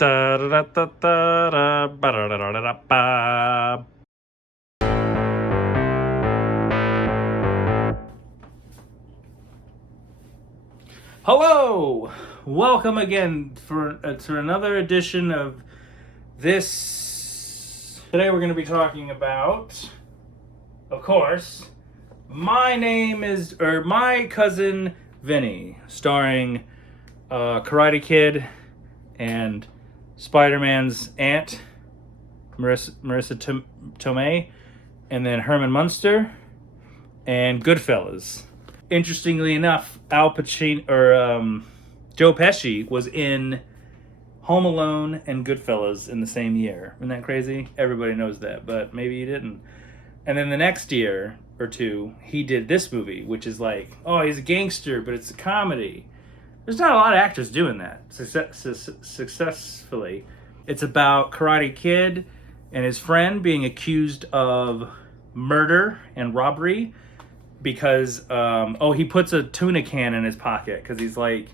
Hello! Welcome again to another edition of this. Today we're going to be talking about, of course, My Cousin Vinny, starring Karate Kid and Spider-Man's aunt, Marissa Tomei, and then Herman Munster, and Goodfellas. Interestingly enough, Joe Pesci was in Home Alone and Goodfellas in the same year. Isn't that crazy? Everybody knows that, but maybe you didn't. And then the next year or two, he did this movie, which is like, oh, he's a gangster, but it's a comedy. There's not a lot of actors doing that successfully. It's about Karate Kid and his friend being accused of murder and robbery because, he puts a tuna can in his pocket because he's like,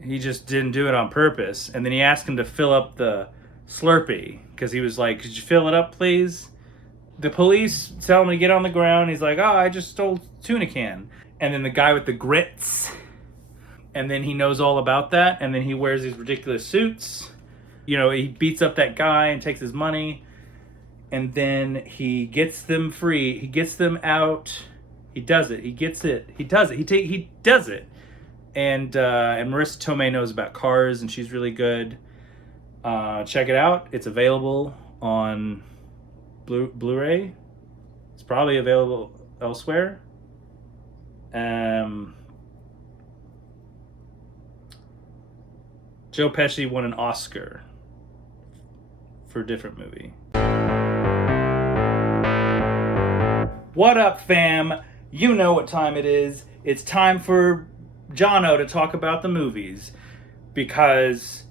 he just didn't do it on purpose. And then he asked him to fill up the Slurpee because he was like, could you fill it up, please? The police tell him to get on the ground. He's like, oh, I just stole tuna can. And then the guy with the grits, and then he knows all about that. And then he wears these ridiculous suits. You know, he beats up that guy and takes his money. And then he gets them free. He gets them out. He does it. He gets it. He does it. He does it. And Marissa Tomei knows about cars, and she's really good. Check it out. It's available on Blu-ray. It's probably available elsewhere. Joe Pesci won an Oscar for a different movie. What up, fam? You know what time it is. It's time for Jono to talk about the movies, because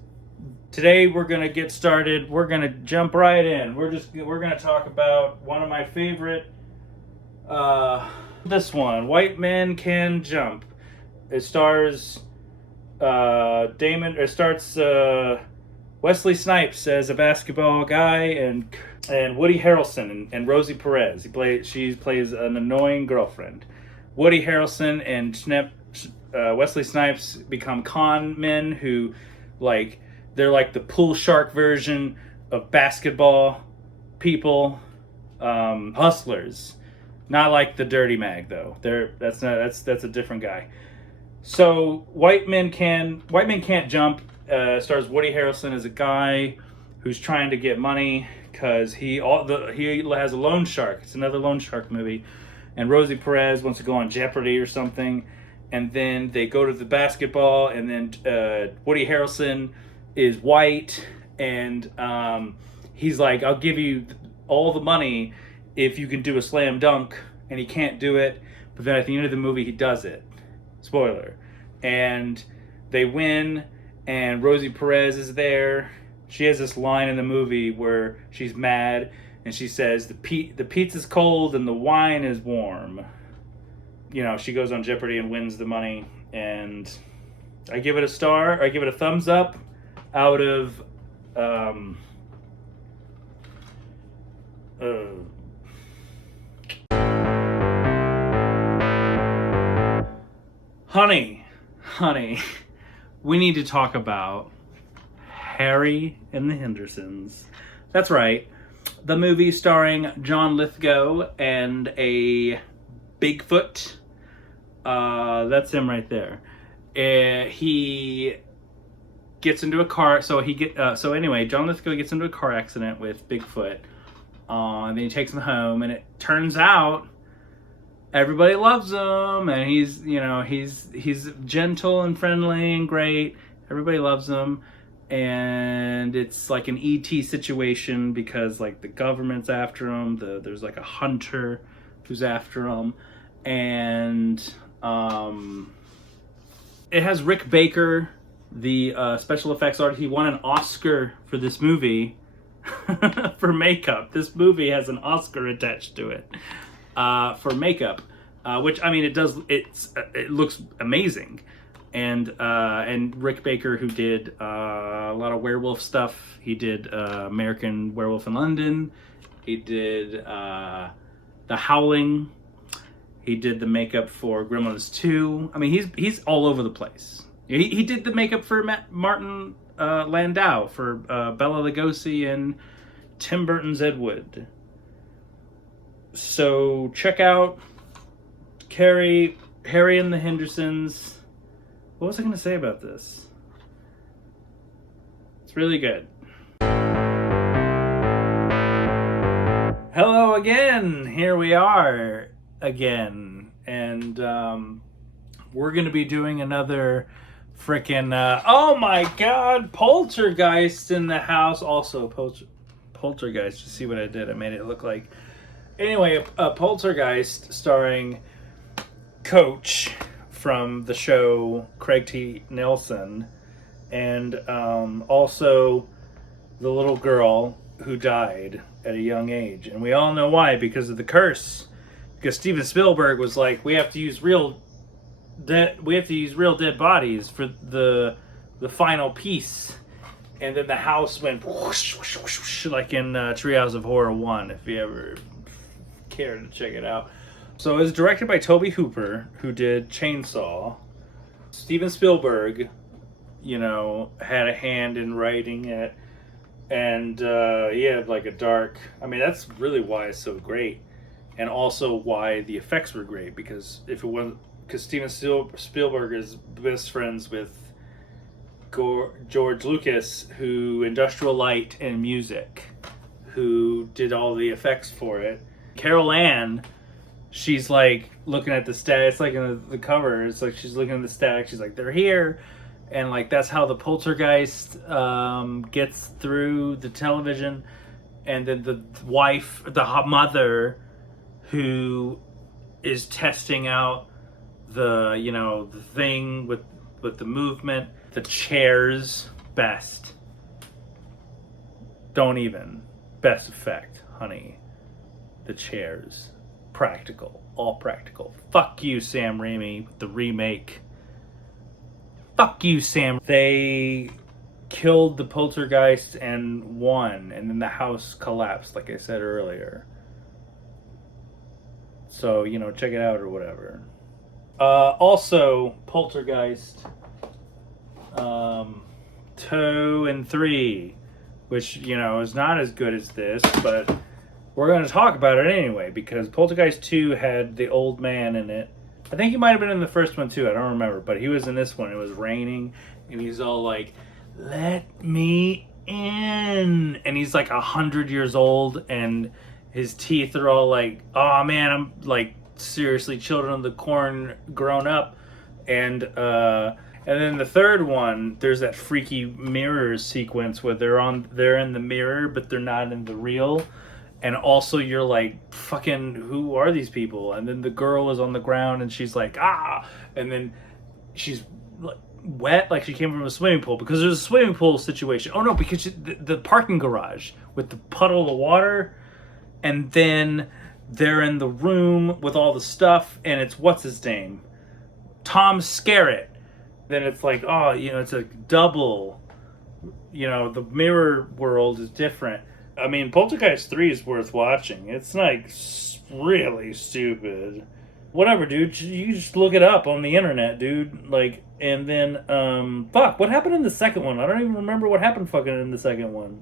today we're gonna get started. We're gonna jump right in. We're gonna talk about one of my favorite. This one, White Men Can Jump. It stars Wesley Snipes as a basketball guy, and Woody Harrelson and Rosie Perez. She plays an annoying girlfriend. Woody Harrelson and Wesley Snipes become con men who, they're like the pool shark version of basketball people, hustlers. Not like the Dirty Mag though. That's a different guy. So White Men Can't Jump stars Woody Harrelson as a guy who's trying to get money because he has a loan shark. It's another loan shark movie, and Rosie Perez wants to go on Jeopardy or something, and then they go to the basketball, and then Woody Harrelson is white, and he's like, I'll give you all the money if you can do a slam dunk, and he can't do it, but then at the end of the movie he does it. Spoiler. And they win, and Rosie Perez is there. She has this line in the movie where she's mad, and she says, the pizza's cold and the wine is warm. You know, she goes on Jeopardy and wins the money, and I give it a star. I give it a thumbs up out of Honey, we need to talk about Harry and the Hendersons. That's right. The movie starring John Lithgow and a Bigfoot. That's him right there. He gets into a car. So anyway, John Lithgow gets into a car accident with Bigfoot. And then he takes him home, and it turns out everybody loves him, and he's gentle and friendly and great. Everybody loves him, and it's like an ET situation because the government's after him. There's like a hunter who's after him, and it has Rick Baker, the special effects artist. He won an Oscar for this movie for makeup. This movie has an Oscar attached to it. For makeup, which it looks amazing. and Rick Baker, who did a lot of werewolf stuff. He did American Werewolf in London. He did The Howling. He did the makeup for Gremlins 2. I mean, he's all over the place. He did the makeup for Martin Landau for Bela Lugosi and Tim Burton's Ed Wood. So check out Harry and the Hendersons. What was I going to say about this? It's really good. Hello again. Here we are again. And we're going to be doing another freaking... oh my god! Poltergeist in the house. Also, Poltergeist. You see what I did? I made it look like... Anyway, a Poltergeist starring Coach from the show Craig T. Nelson, and also the little girl who died at a young age. And we all know why, because of the curse. Because Steven Spielberg was like, we have to use real dead bodies for the final piece. And then the house went whoosh, whoosh, whoosh, whoosh, like in Treehouse of Horror 1, if you ever care to check it out. So it was directed by Tobe Hooper, who did Chainsaw. Steven Spielberg, had a hand in writing it. And he had like a dark... I mean, that's really why it's so great. And also why the effects were great. Because Steven Spielberg is best friends with George Lucas, who Industrial Light and Music, who did all the effects for it. Carol Ann... She's like looking at the stat. It's like in the cover. It's like she's looking at the static. She's like, they're here, and like that's how the poltergeist gets through the television. And then the wife, the mother, who is testing out the the thing with the movement. The chairs, best. Don't even best effect, honey. The chairs. Practical. All practical. Fuck you, Sam Raimi, with the remake. Fuck you, Sam. They killed the poltergeist and won, and then the house collapsed, like I said earlier. So, check it out or whatever. Also, Poltergeist 2 and 3, which, is not as good as this, but... we're going to talk about it anyway, because Poltergeist 2 had the old man in it. I think he might have been in the first one too, I don't remember, but he was in this one. It was raining, and he's all like, let me in. And he's like 100 years old, and his teeth are all like, oh man, I'm like seriously Children of the Corn grown up. And then the third one, there's that freaky mirror sequence where they're in the mirror, but they're not in the real. And also you're like, fucking, who are these people? And then the girl is on the ground and she's like, ah! And then she's like, wet, like she came from a swimming pool. Because there's a swimming pool situation. Oh no, because the parking garage with the puddle of water. And then they're in the room with all the stuff. And it's, what's his name? Tom Skerritt. Then it's like, oh, it's a double. The mirror world is different. I mean, Poltergeist 3 is worth watching. It's like really stupid. Whatever, dude. You just look it up on the internet, dude. And then, fuck, what happened in the second one? I don't even remember what happened fucking in the second one.